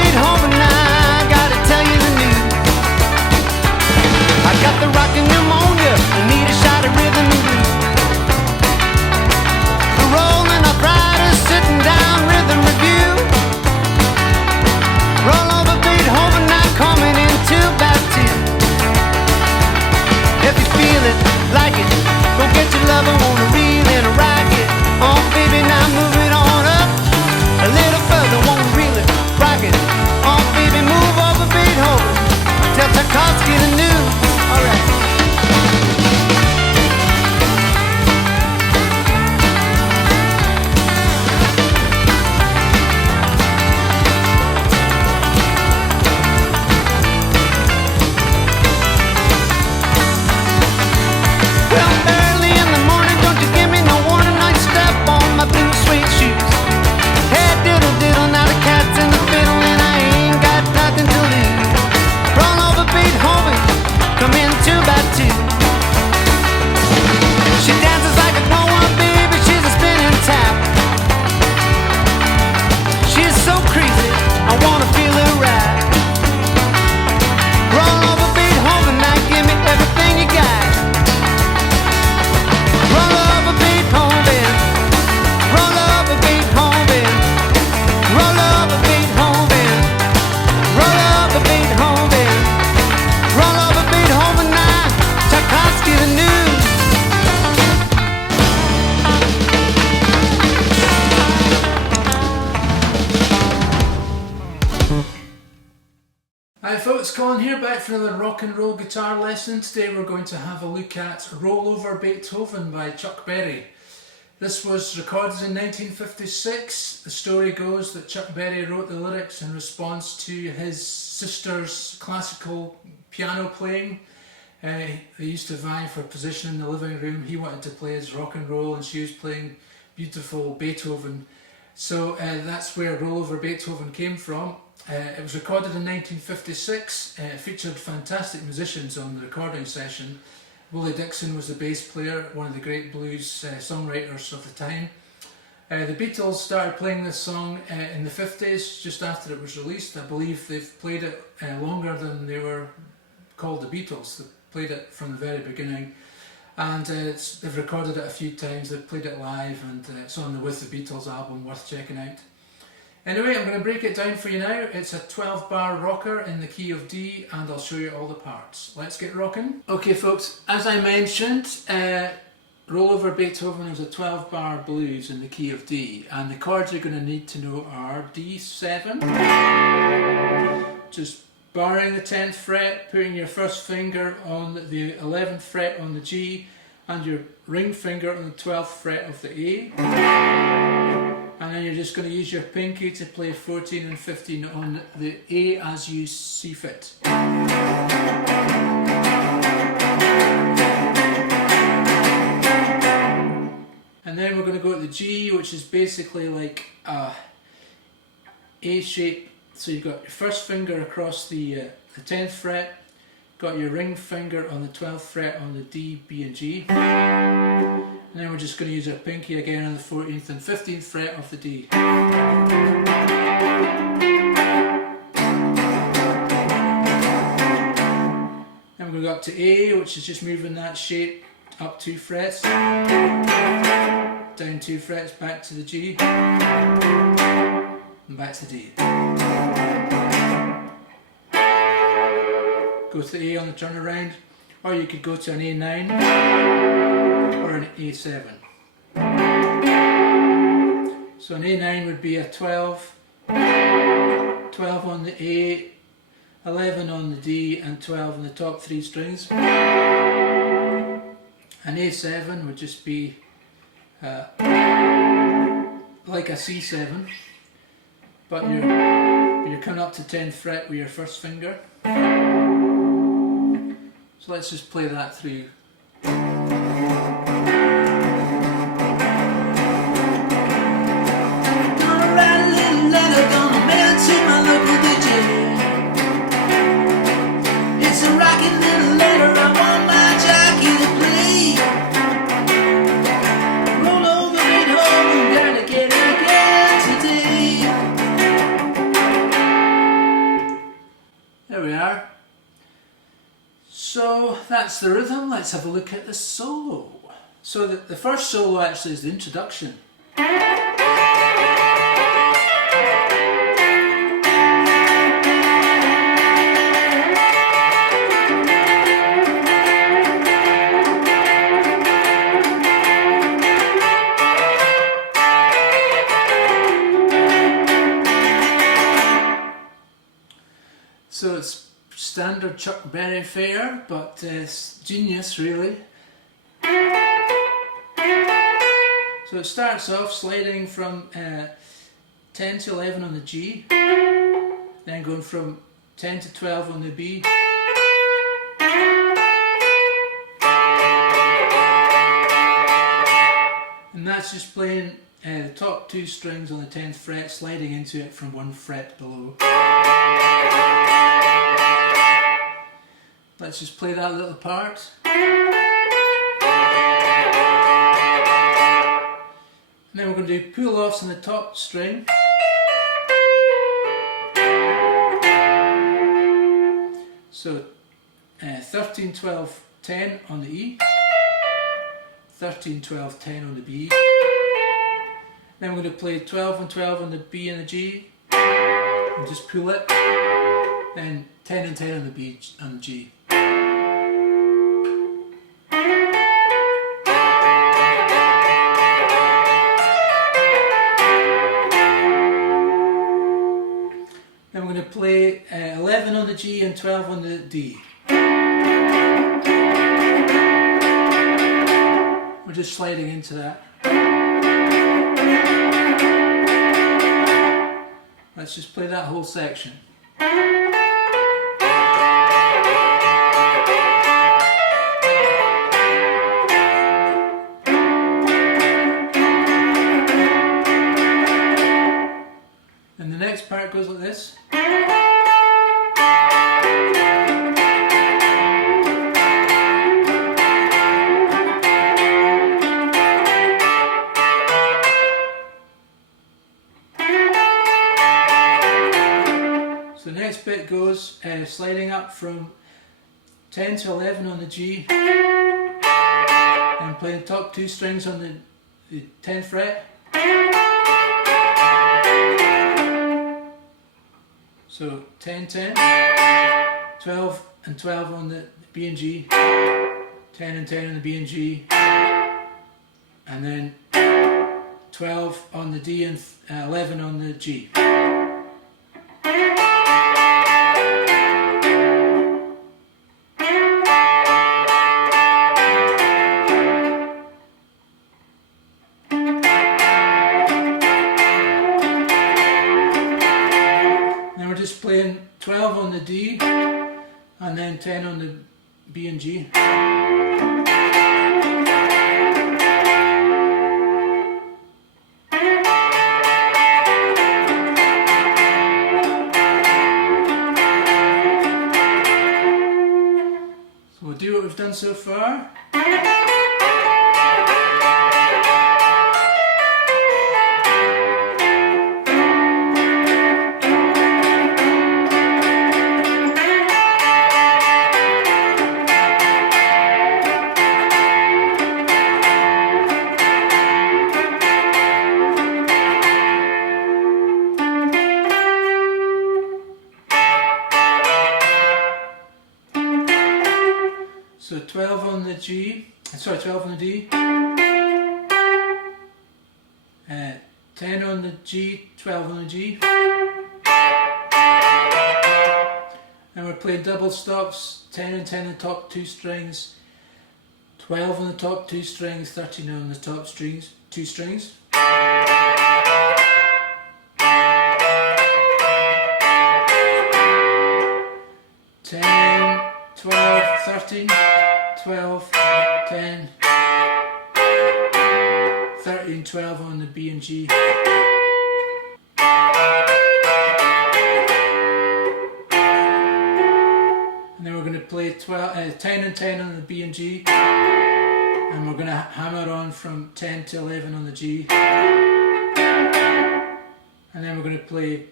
Beethoven, I gotta tell you the news. I got the rockin' pneumonia, I need a shot of rhythm and blues. The rolling arthritis, sitting down, rhythm review. Roll over Beethoven, now coming into back to. If you feel it, like it, go get your lover, wanna reel and rock it. Oh baby, now move it on up a little further, wanna reel it, rock it. Oh baby, move over Beethoven, tell Tchaikovsky the news. Alright. Hi folks, Colin here, back for another rock and roll guitar lesson. Today we're going to have a look at Roll Over Beethoven by Chuck Berry. This was recorded in 1956. The story goes that Chuck Berry wrote the lyrics in response to his sister's classical piano playing. They used to vie for position in the living room. He wanted to play his rock and roll and she was playing beautiful Beethoven. So that's where Roll Over Beethoven came from. It was recorded in 1956, featured fantastic musicians on the recording session. Willie Dixon was the bass player, one of the great blues songwriters of the time. The Beatles started playing this song in the 50s, just after it was released. I believe they've played it longer than they were called the Beatles. They played it from the very beginning. And they've recorded it a few times, they've played it live, and it's on the With the Beatles album, worth checking out. Anyway, I'm going to break it down for you now. It's a 12-bar rocker in the key of D, and I'll show you all the parts. Let's get rocking. Okay folks, as I mentioned, Roll Over Beethoven is a 12-bar blues in the key of D, and the chords you're going to need to know are D7, just barring the 10th fret, putting your first finger on the 11th fret on the G, and your ring finger on the 12th fret of the A. And then you're just going to use your pinky to play 14 and 15 on the A as you see fit. And then we're going to go to the G, which is basically like a A shape. So you've got your first finger across the 10th fret, got your ring finger on the 12th fret on the D, B and G. And then we're just going to use our pinky again on the 14th and 15th fret of the D. Then we're going to go up to A, which is just moving that shape up 2 frets, down 2 frets, back to the G, and back to the D. Go to the A on the turnaround, or you could go to an A9 or an A7. So an A9 would be a 12, 12 on the A, 11 on the D and 12 on the top 3 strings. An A7 would just be like a C7, but you're coming up to 10th fret with your first finger. So let's just play that through. Gonna write a little letter, gonna mail it to my local DJ. It's a rocking little letter, I want my jockey to play. Roll over Beethoven, gotta get it again today. There we are. So that's the rhythm. Let's have a look at the solo. So the first solo actually is the introduction. So it's standard Chuck Berry fare, but it's genius really. So it starts off sliding from 10 to 11 on the G, then going from 10 to 12 on the B, and that's just playing the top two strings on the 10th fret, sliding into it from one fret below. Let's just play that little part. And then we're going to do pull-offs on the top string. So 13, 12, 10 on the E, 13, 12, 10 on the B. Then we're going to play 12 and 12 on the B and the G, and just pull it. Then 10 and 10 on the B and the G. Then we're going to play 11 on the G and 12 on the D. We're just sliding into that. Let's just play that whole section. And the next part goes like this. So the next bit goes sliding up from 10 to 11 on the G, and playing top two strings on the 10th fret. So 10, 10, 12 and 12 on the B and G, 10 and 10 on the B and G, and then 12 on the D and 11 on the G. Just playing 12 on the D and then 10 on the B and G. So we'll do what we've done so far. So 12 on the G, 12 on the D, 10 on the G, 12 on the G, and we're playing double stops, 10 and 10 on the top two strings, 12 on the top two strings, 13 on the top strings, two strings. 10, 12, 13, 12, 10, 13, 12 on the B and G. And then we're going to play 10 and 10 on the B and G. And we're going to hammer on from 10 to 11 on the G. And then we're going to play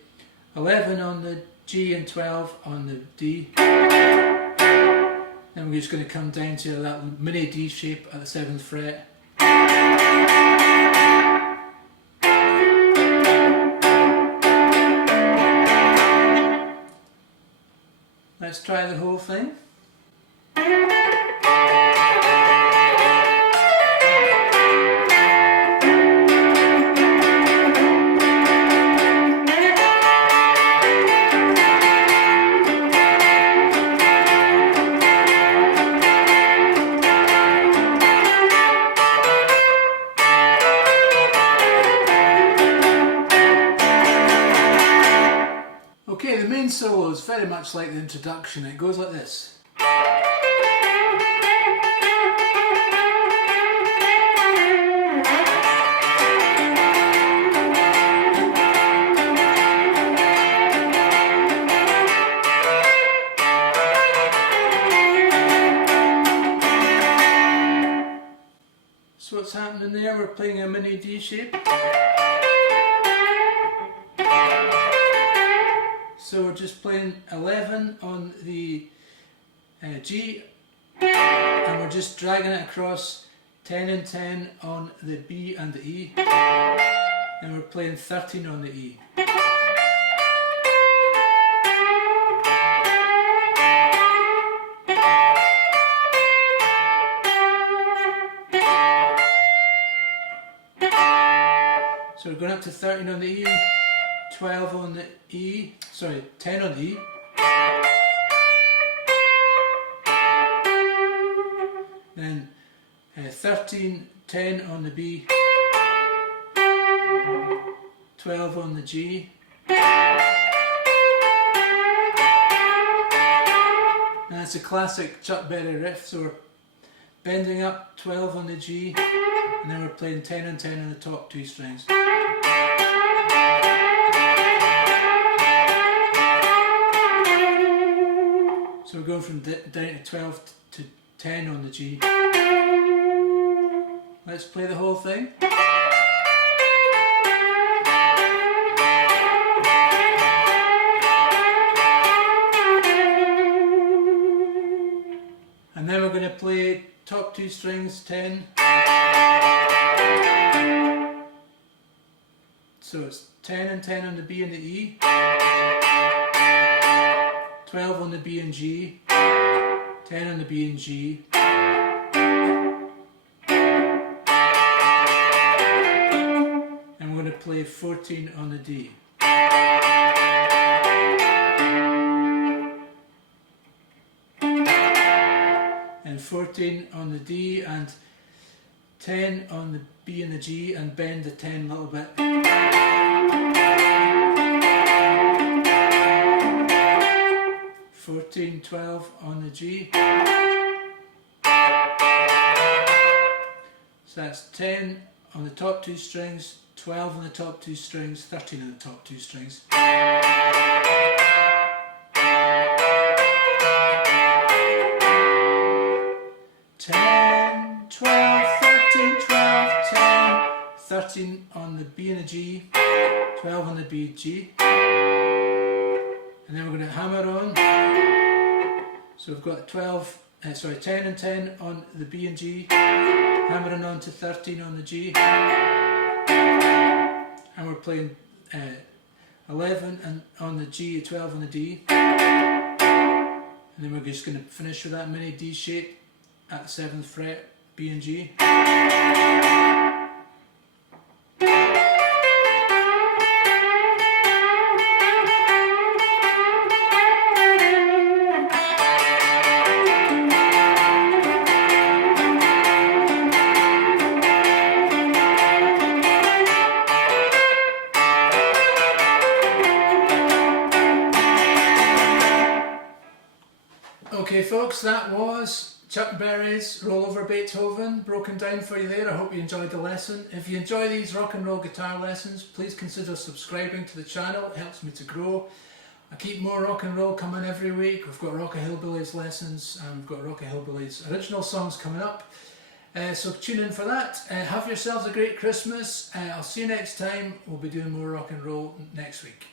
11 on the G and 12 on the D. Then we're just going to come down to that mini D shape at the 7th fret. Let's try the whole thing. Okay, the main solo is very much like the introduction. It goes like this. So what's happening there? We're playing a mini D shape. So we're just playing 11 on the G, and we're just dragging it across 10 and 10 on the B and the E, and we're playing 13 on the E. So we're going up to 13 on the E, 12 on the E, sorry, 10 on the E, then 13, 10 on the B, 12 on the G, and that's a classic Chuck Berry riff. So we're bending up 12 on the G, and then we're playing 10 and 10 on the top two strings. So we're going from down to 12 to 10 on the G. Let's play the whole thing. And then we're going to play top two strings 10. So it's 10 and 10 on the B and the E. 12 on the B and G, 10 on the B and G, and we're going to play 14 on the D. And 14 on the D and 10 on the B and the G, and bend the 10 a little bit. 14, 12 on the G. So that's 10 on the top two strings, 12 on the top two strings, 13 on the top two strings. 10, 12, 13, 12, 10, 13 on the B and the G, 12 on the B, G. And then we're going to hammer on. So we've got 10 and 10 on the B and G, hammering on to 13 on the G, and we're playing 11 and on the G, 12 on the D, and then we're just going to finish with that mini D shape at the 7th fret, B and G. Okay folks, that was Chuck Berry's Roll Over Beethoven, broken down for you there. I hope you enjoyed the lesson. If you enjoy these rock and roll guitar lessons, please consider subscribing to the channel. It helps me to grow. I keep more rock and roll coming every week. We've got Rock a Hillbillies lessons, and we've got Rock a Hillbillies original songs coming up. So tune in for that. Have yourselves a great Christmas. I'll see you next time. We'll be doing more rock and roll next week.